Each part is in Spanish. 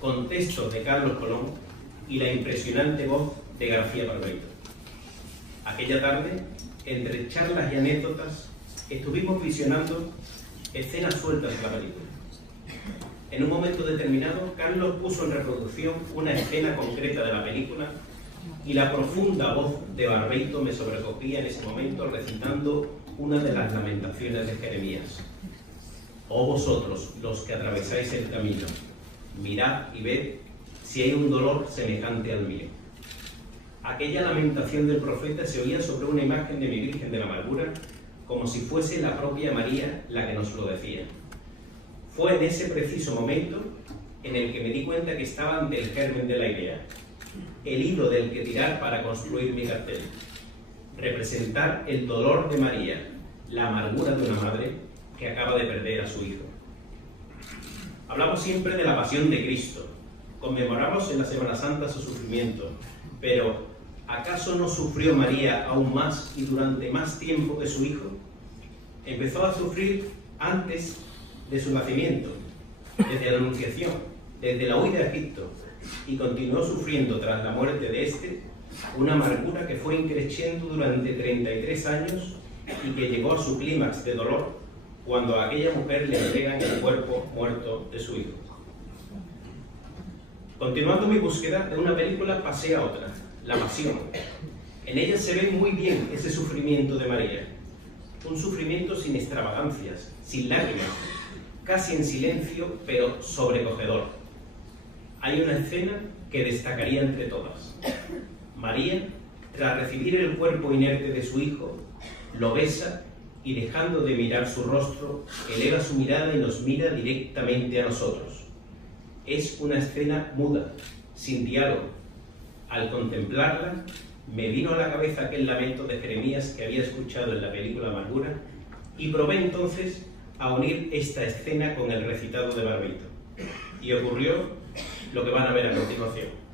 con textos de Carlos Colón y la impresionante voz de García Barbeito. Aquella tarde, entre charlas y anécdotas, estuvimos visionando escenas sueltas de la película. En un momento determinado, Carlos puso en reproducción una escena concreta de la película y la profunda voz de Barbeito me sobrecogía en ese momento recitando una de las lamentaciones de Jeremías. Oh vosotros, los que atravesáis el camino, mirad y ved si hay un dolor semejante al mío. Aquella lamentación del profeta se oía sobre una imagen de mi Virgen de la Amargura, como si fuese la propia María la que nos lo decía. Fue en ese preciso momento en el que me di cuenta que estaba ante el germen de la idea, el hilo del que tirar para construir mi cartel, representar el dolor de María, la amargura de una madre que acaba de perder a su hijo. Hablamos siempre de la pasión de Cristo, conmemoramos en la Semana Santa su sufrimiento, pero ¿acaso no sufrió María aún más y durante más tiempo que su hijo? Empezó a sufrir antes de su nacimiento, desde la Anunciación, desde la huida de Egipto, y continuó sufriendo tras la muerte de este una amargura que fue increciendo durante 33 años y que llegó a su clímax de dolor cuando a aquella mujer le entregan el cuerpo muerto de su hijo. Continuando mi búsqueda de una película, pasé a otra, La Pasión. En ella se ve muy bien ese sufrimiento de María, un sufrimiento sin extravagancias, sin lágrimas, casi en silencio, pero sobrecogedor. Hay una escena que destacaría entre todas. María, tras recibir el cuerpo inerte de su hijo, lo besa y, dejando de mirar su rostro, eleva su mirada y nos mira directamente a nosotros. Es una escena muda, sin diálogo. Al contemplarla, me vino a la cabeza aquel lamento de Jeremías que había escuchado en la película Amargura y probé entonces a unir esta escena con el recitado de Barbeito. Y ocurrió lo que van a ver a continuación.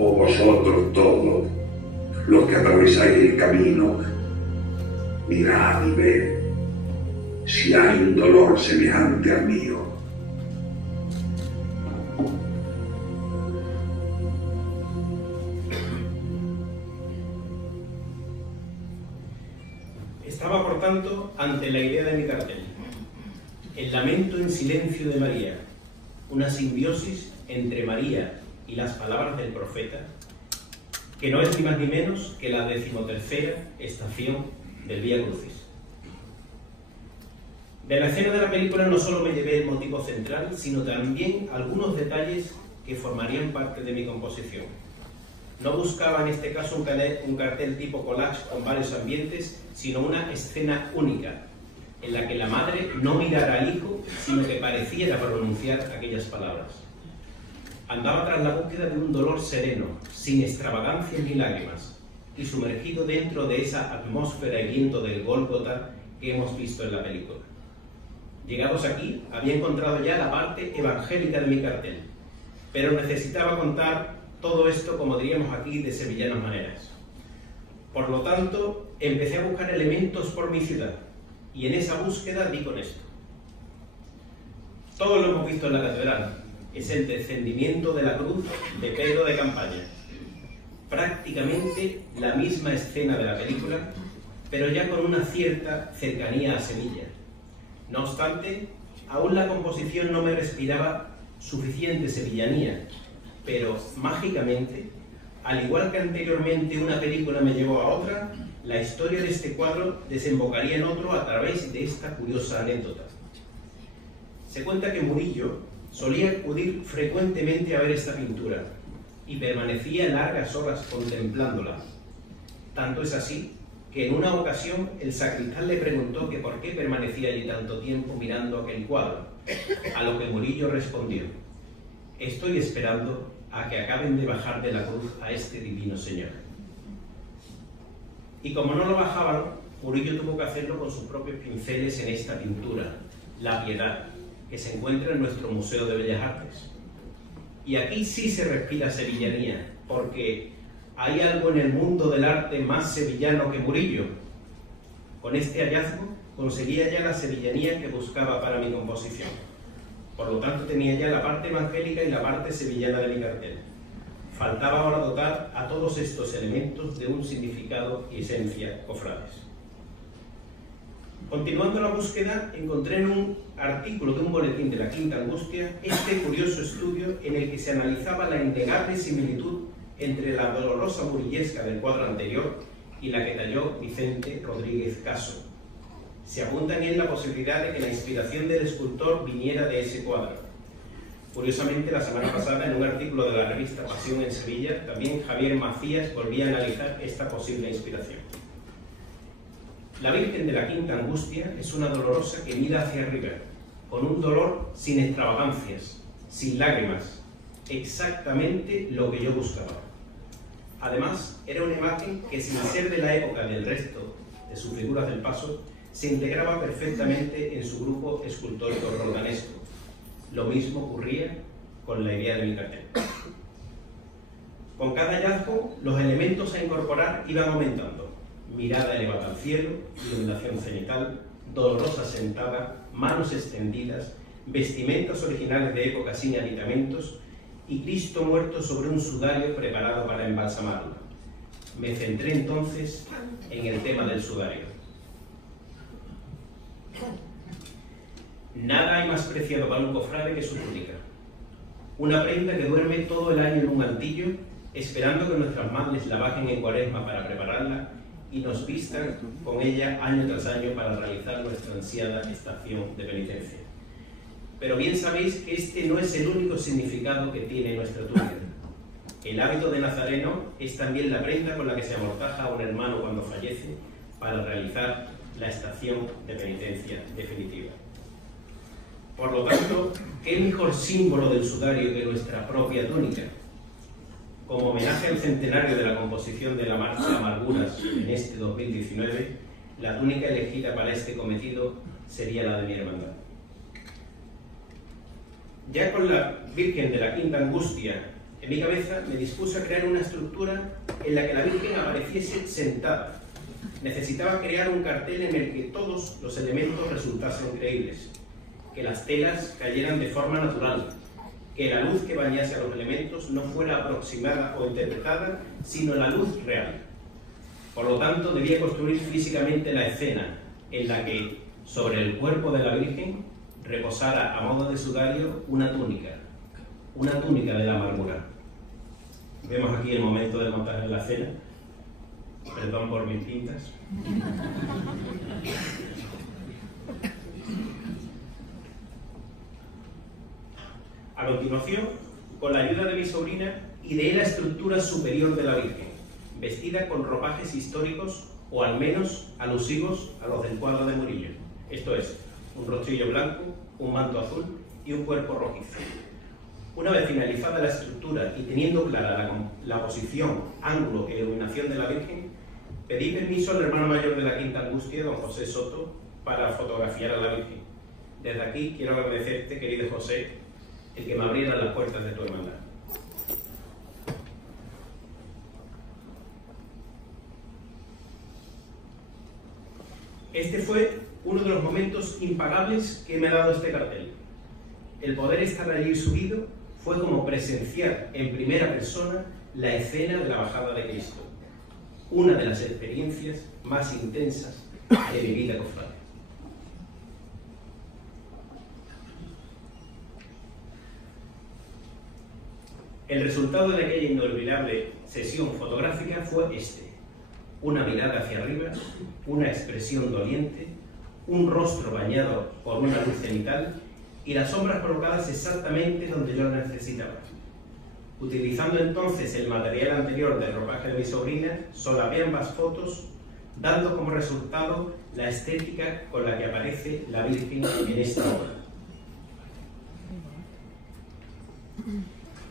Vosotros todos, los que atravesáis el camino, mirad y ved si hay un dolor semejante al mío. Estaba, por tanto, ante la idea de mi cartel. El lamento en silencio de María, una simbiosis entre María y las palabras del profeta, que no es ni más ni menos que la 13ª estación del Vía Crucis. De la escena de la película no solo me llevé el motivo central, sino también algunos detalles que formarían parte de mi composición. No buscaba en este caso un cartel tipo collage con varios ambientes, sino una escena única, en la que la madre no mirara al hijo, sino que pareciera pronunciar aquellas palabras. Andaba tras la búsqueda de un dolor sereno, sin extravagancias ni lágrimas, y sumergido dentro de esa atmósfera y viento del Gólgota que hemos visto en la película. Llegados aquí, había encontrado ya la parte evangélica de mi cartel, pero necesitaba contar todo esto, como diríamos aquí, de sevillanas maneras. Por lo tanto, empecé a buscar elementos por mi ciudad, y en esa búsqueda di con esto. Todos lo hemos visto en la catedral, es el descendimiento de la cruz de Pedro de Campaña. Prácticamente la misma escena de la película, pero ya con una cierta cercanía a Sevilla. No obstante, aún la composición no me respiraba suficiente sevillanía, pero mágicamente, al igual que anteriormente una película me llevó a otra, la historia de este cuadro desembocaría en otro a través de esta curiosa anécdota. Se cuenta que Murillo solía acudir frecuentemente a ver esta pintura y permanecía largas horas contemplándola. Tanto es así que en una ocasión el sacristán le preguntó que por qué permanecía allí tanto tiempo mirando aquel cuadro, a lo que Murillo respondió: estoy esperando a que acaben de bajar de la cruz a este divino señor. Y como no lo bajaban, Murillo tuvo que hacerlo con sus propios pinceles en esta pintura, La Piedad, que se encuentra en nuestro Museo de Bellas Artes. Y aquí sí se respira sevillanía, porque ¿hay algo en el mundo del arte más sevillano que Murillo? Con este hallazgo conseguía ya la sevillanía que buscaba para mi composición. Por lo tanto, tenía ya la parte evangélica y la parte sevillana de mi cartel. Faltaba ahora dotar a todos estos elementos de un significado y esencia cofrades. Continuando la búsqueda, encontré en un artículo de un boletín de la Quinta Angustia este curioso estudio en el que se analizaba la innegable similitud entre la dolorosa murillesca del cuadro anterior y la que talló Vicente Rodríguez Caso. Se apunta en él la posibilidad de que la inspiración del escultor viniera de ese cuadro. Curiosamente, la semana pasada, en un artículo de la revista Pasión en Sevilla, también Javier Macías volvía a analizar esta posible inspiración. La Virgen de la Quinta Angustia es una dolorosa que mira hacia arriba, con un dolor sin extravagancias, sin lágrimas, exactamente lo que yo buscaba. Además, era una imagen que, sin ser de la época del resto de sus figuras del paso, se integraba perfectamente en su grupo escultórico romanesco. Lo mismo ocurría con la idea de mi cartel. Con cada hallazgo, los elementos a incorporar iban aumentando: mirada elevada al cielo, iluminación cenital, dolorosa sentada, manos extendidas, vestimentas originales de época sin aditamentos y Cristo muerto sobre un sudario preparado para embalsamarlo. Me centré entonces en el tema del sudario. Nada hay más preciado para un cofrade que su túnica. Una prenda que duerme todo el año en un altillo, esperando que nuestras madres la bajen en Cuaresma para prepararla y nos vistan con ella año tras año para realizar nuestra ansiada estación de penitencia. Pero bien sabéis que este no es el único significado que tiene nuestra túnica. El hábito de nazareno es también la prenda con la que se amortaja a un hermano cuando fallece para realizar la estación de penitencia definitiva. Por lo tanto, ¿qué mejor símbolo del sudario que nuestra propia túnica? Como homenaje al centenario de la composición de la Marcha Amarguras en este 2019, la túnica elegida para este cometido sería la de mi hermandad. Ya con la Virgen de la Quinta Angustia en mi cabeza, me dispuse a crear una estructura en la que la Virgen apareciese sentada. Necesitaba crear un cartel en el que todos los elementos resultasen creíbles, que las telas cayeran de forma natural, que la luz que bañase a los elementos no fuera aproximada o interpretada, sino la luz real. Por lo tanto, debía construir físicamente la escena en la que, sobre el cuerpo de la Virgen, reposara a modo de sudario una túnica de la amargura. Vemos aquí el momento del montaje de la escena. Perdón por mis tintas. A continuación, con la ayuda de mi sobrina, ideé la estructura superior de la Virgen, vestida con ropajes históricos o al menos alusivos a los del cuadro de Murillo. Esto es, un rostrillo blanco, un manto azul y un cuerpo rojizo. Una vez finalizada la estructura y teniendo clara la posición, ángulo e iluminación de la Virgen, pedí permiso al hermano mayor de la Quinta Angustia, don José Soto, para fotografiar a la Virgen. Desde aquí quiero agradecerte, querido José, el que me abriera las puertas de tu hermandad. Este fue uno de los momentos impagables que me ha dado este cartel. El poder estar allí subido fue como presenciar en primera persona la escena de la bajada de Cristo, una de las experiencias más intensas de mi vida cofrade. El resultado de aquella inolvidable sesión fotográfica fue este: una mirada hacia arriba, una expresión doliente, un rostro bañado por una luz cenital y las sombras colocadas exactamente donde yo las necesitaba. Utilizando entonces el material anterior del ropaje de mi sobrina, solapé ambas fotos, dando como resultado la estética con la que aparece la Virgen en esta obra.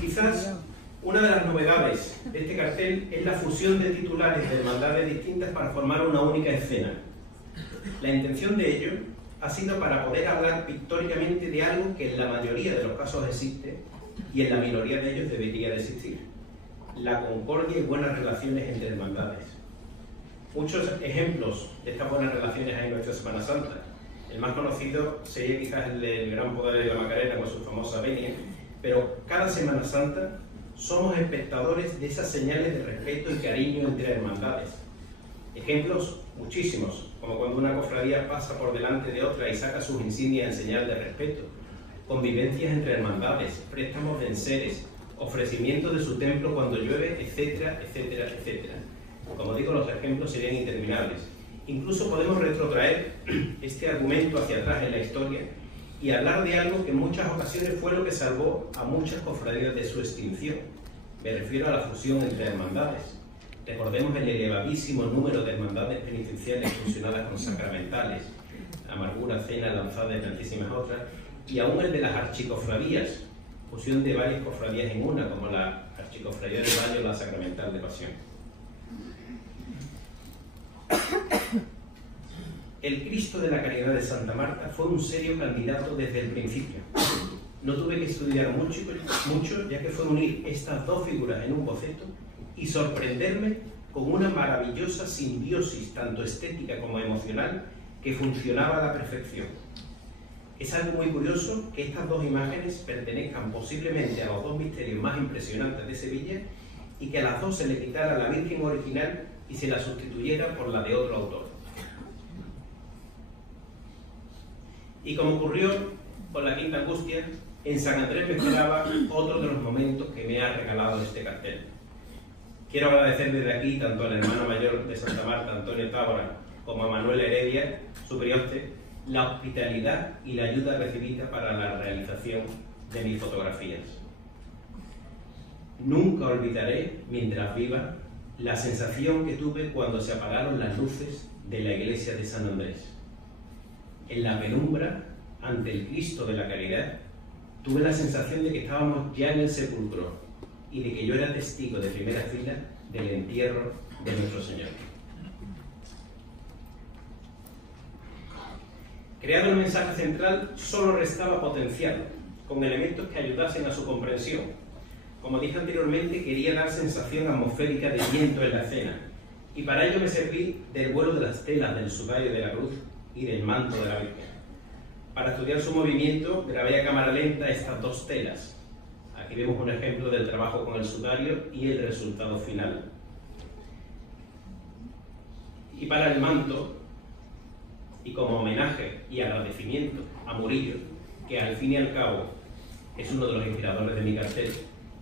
Quizás una de las novedades de este cartel es la fusión de titulares de hermandades distintas para formar una única escena. La intención de ello ha sido para poder hablar pictóricamente de algo que en la mayoría de los casos existe y en la minoría de ellos debería de existir: la concordia y buenas relaciones entre hermandades. Muchos ejemplos de estas buenas relaciones hay en nuestra Semana Santa. El más conocido sería quizás el del Gran Poder de la Macarena con su famosa venia, pero cada Semana Santa somos espectadores de esas señales de respeto y cariño entre hermandades. Ejemplos muchísimos, como cuando una cofradía pasa por delante de otra y saca sus insignias en señal de respeto, convivencias entre hermandades, préstamos de enseres, ofrecimiento de su templo cuando llueve, etcétera, etcétera, etcétera. Como digo, los ejemplos serían interminables. Incluso podemos retrotraer este argumento hacia atrás en la historia y hablar de algo que en muchas ocasiones fue lo que salvó a muchas cofradías de su extinción. Me refiero a la fusión entre hermandades. Recordemos el elevadísimo número de hermandades penitenciales fusionadas con sacramentales, Amargura, Cena, Lanzada y tantísimas otras, y aún el de las archicofradías, fusión de varias cofradías en una, como la Archicofradía del Baño o la Sacramental de Pasión. El Cristo de la Caridad de Santa Marta fue un serio candidato desde el principio. No tuve que estudiar mucho, ya que fue unir estas dos figuras en un boceto y sorprenderme con una maravillosa simbiosis, tanto estética como emocional, que funcionaba a la perfección. Es algo muy curioso que estas dos imágenes pertenezcan posiblemente a los dos misterios más impresionantes de Sevilla y que a las dos se le quitara la Virgen original y se la sustituyera por la de otro autor. Y como ocurrió con la Quinta Angustia, en San Andrés me esperaba otro de los momentos que me ha regalado este cartel. Quiero agradecer desde aquí tanto al hermano mayor de Santa Marta, Antonio Tábora, como a Manuel Heredia, su prioste, la hospitalidad y la ayuda recibida para la realización de mis fotografías. Nunca olvidaré, mientras viva, la sensación que tuve cuando se apagaron las luces de la iglesia de San Andrés. En la penumbra, ante el Cristo de la Caridad, tuve la sensación de que estábamos ya en el sepulcro y de que yo era testigo de primera fila del entierro de nuestro Señor. Creado el mensaje central, solo restaba potenciarlo, con elementos que ayudasen a su comprensión. Como dije anteriormente, quería dar sensación atmosférica de viento en la escena, y para ello me serví del vuelo de las telas del sudario de la cruz y del manto de la Virgen. Para estudiar su movimiento, grabé a cámara lenta estas dos telas. Aquí vemos un ejemplo del trabajo con el sudario y el resultado final. Y para el manto, y como homenaje y agradecimiento a Murillo, que al fin y al cabo es uno de los inspiradores de mi cartel,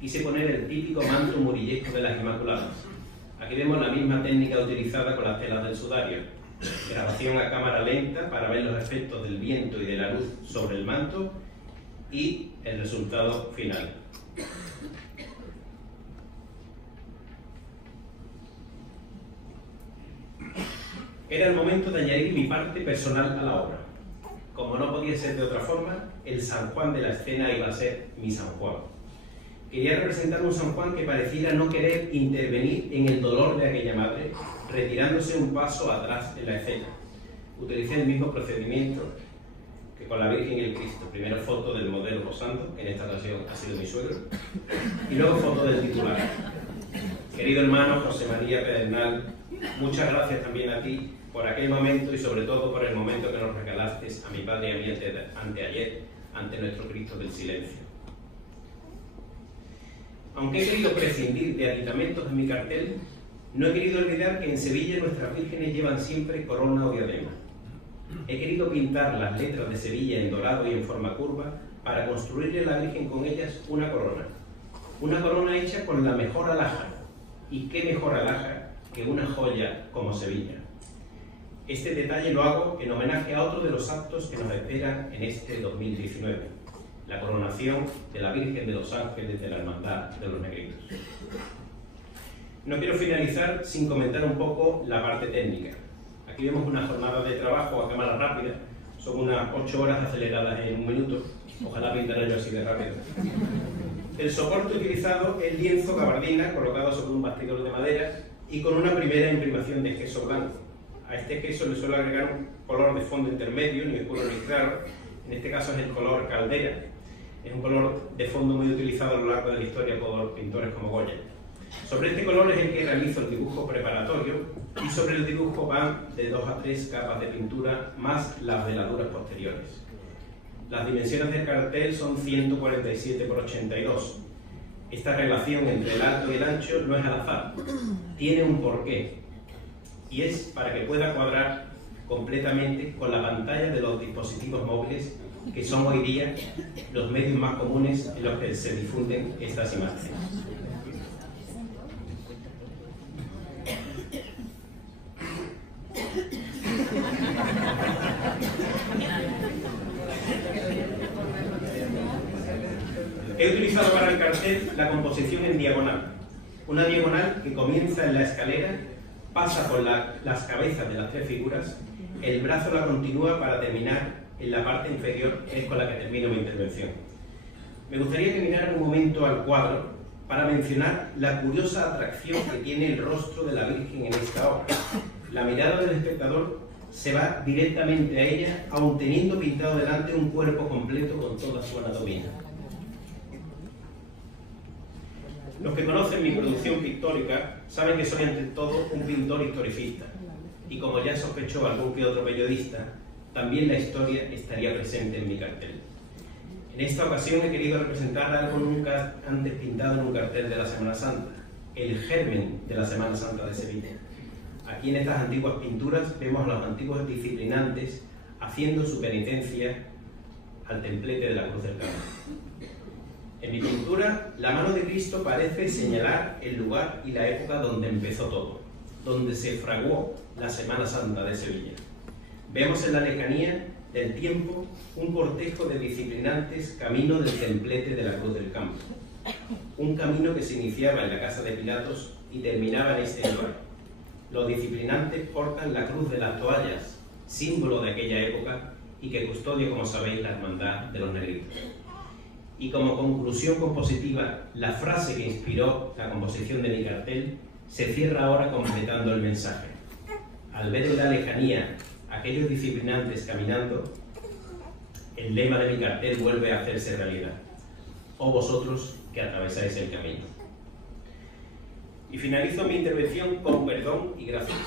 quise poner el típico manto murillesco de las Inmaculadas. Aquí vemos la misma técnica utilizada con las telas del sudario. Grabación a cámara lenta para ver los efectos del viento y de la luz sobre el manto y el resultado final. Era el momento de añadir mi parte personal a la obra. Como no podía ser de otra forma, el San Juan de la escena iba a ser mi San Juan. Quería representar un San Juan que pareciera no querer intervenir en el dolor de aquella madre, retirándose un paso atrás en la escena. Utilicé el mismo procedimiento que con la Virgen y el Cristo. Primero foto del modelo posando, que en esta ocasión ha sido mi suegro, y luego foto del titular. Querido hermano José María Pedernal, muchas gracias también a ti por aquel momento y sobre todo por el momento que nos regalaste a mi padre y a mí anteayer ante nuestro Cristo del silencio. Aunque he querido prescindir de aditamentos en mi cartel, no he querido olvidar que en Sevilla nuestras vírgenes llevan siempre corona o diadema. He querido pintar las letras de Sevilla en dorado y en forma curva para construirle a la Virgen con ellas una corona. Una corona hecha con la mejor alhaja. ¿Y qué mejor alhaja que una joya como Sevilla? Este detalle lo hago en homenaje a otro de los actos que nos esperan en este 2019, la coronación de la Virgen de los Ángeles de la Hermandad de los Negritos. No quiero finalizar sin comentar un poco la parte técnica. Aquí vemos una jornada de trabajo a cámara rápida, son unas 8 horas aceleradas en un minuto, ojalá pintara yo así de rápido. El soporte utilizado es lienzo gabardina colocado sobre un bastidor de madera y con una primera imprimación de queso blanco. A este queso le suelo agregar un color de fondo intermedio, ni oscuro ni claro, en este caso es el color caldera. Es un color de fondo muy utilizado a lo largo de la historia por pintores como Goya. Sobre este color es el que realizo el dibujo preparatorio y sobre el dibujo van de 2 a 3 capas de pintura más las veladuras posteriores. Las dimensiones del cartel son 147 por 82. Esta relación entre el alto y el ancho no es al azar, tiene un porqué y es para que pueda cuadrar completamente con la pantalla de los dispositivos móviles que son hoy día los medios más comunes en los que se difunden estas imágenes. He utilizado para el cartel la composición en diagonal, una diagonal que comienza en la escalera, pasa por las cabezas de las 3 figuras, el brazo la continúa para terminar en la parte inferior, que es con la que termino mi intervención. Me gustaría que miraran un momento al cuadro para mencionar la curiosa atracción que tiene el rostro de la Virgen en esta obra. La mirada del espectador se va directamente a ella, aun teniendo pintado delante un cuerpo completo con toda su anatomía. Los que conocen mi producción pictórica saben que soy ante todo un pintor historicista y como ya sospechó algún que otro periodista, también la historia estaría presente en mi cartel. En esta ocasión he querido representar algo nunca antes pintado en un cartel de la Semana Santa, el germen de la Semana Santa de Sevilla. Aquí en estas antiguas pinturas vemos a los antiguos disciplinantes haciendo su penitencia al templete de la Cruz del Carmen. En mi pintura, la mano de Cristo parece señalar el lugar y la época donde empezó todo, donde se fraguó la Semana Santa de Sevilla. Vemos en la lejanía del tiempo un cortejo de disciplinantes camino del templete de la Cruz del Campo, un camino que se iniciaba en la casa de Pilatos y terminaba en este lugar. Los disciplinantes portan la cruz de las toallas, símbolo de aquella época y que custodia, como sabéis, la hermandad de los negritos. Y como conclusión compositiva, la frase que inspiró la composición de mi cartel se cierra ahora completando el mensaje. Al ver en la lejanía aquellos disciplinantes caminando, el lema de mi cartel vuelve a hacerse realidad. Oh vosotros que atravesáis el camino. Y finalizo mi intervención con perdón y gracias.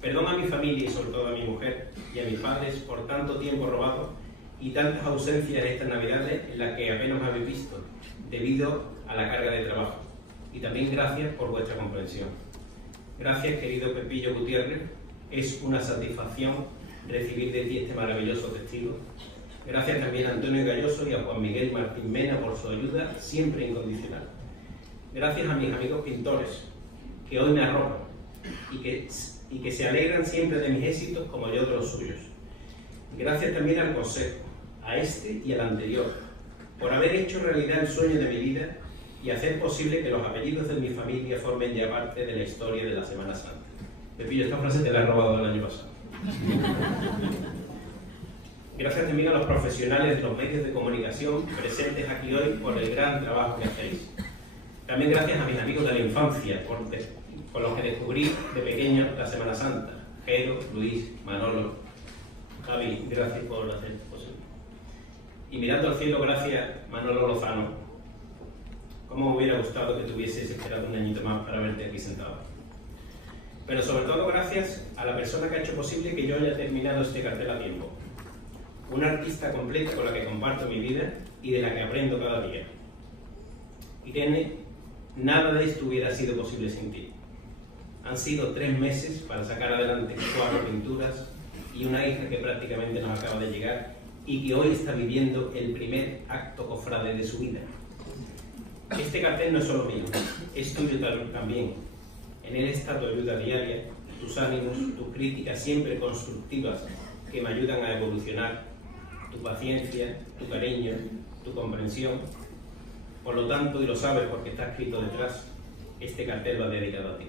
Perdón a mi familia y sobre todo a mi mujer y a mis padres por tanto tiempo robado y tantas ausencias en estas navidades en las que apenas me habéis visto debido a la carga de trabajo. Y también gracias por vuestra comprensión. Gracias, querido Pepillo Gutiérrez. Es una satisfacción recibir de ti este maravilloso testigo. Gracias también a Antonio Galloso y a Juan Miguel Martín Mena por su ayuda siempre incondicional. Gracias a mis amigos pintores que hoy me arropan y que se alegran siempre de mis éxitos como yo de los suyos. Gracias también al Consejo, a este y al anterior, por haber hecho realidad el sueño de mi vida y hacer posible que los apellidos de mi familia formen ya parte de la historia de la Semana Santa. Pepillo, esta frase te la he robado el año pasado. Gracias también a los profesionales de los medios de comunicación presentes aquí hoy por el gran trabajo que hacéis. También gracias a mis amigos de la infancia, con los que descubrí de pequeño la Semana Santa. Jero, Luis, Manolo, Javi, gracias por hacer posible. Y mirando al cielo, gracias Manolo Lozano. Cómo me hubiera gustado que te hubieses esperado un añito más para verte aquí sentado. Pero sobre todo gracias a la persona que ha hecho posible que yo haya terminado este cartel a tiempo. Una artista completa con la que comparto mi vida y de la que aprendo cada día. Irene Nada de esto hubiera sido posible sin ti. Han sido 3 meses para sacar adelante 4 pinturas y una hija que prácticamente nos acaba de llegar y que hoy está viviendo el primer acto cofrade de su vida. Este cartel no es solo mío, es tuyo también. En él está tu ayuda diaria, tus ánimos, tus críticas siempre constructivas que me ayudan a evolucionar, tu paciencia, tu cariño, tu comprensión. Por lo tanto, y lo sabes porque está escrito detrás, este cartel va dedicado a ti.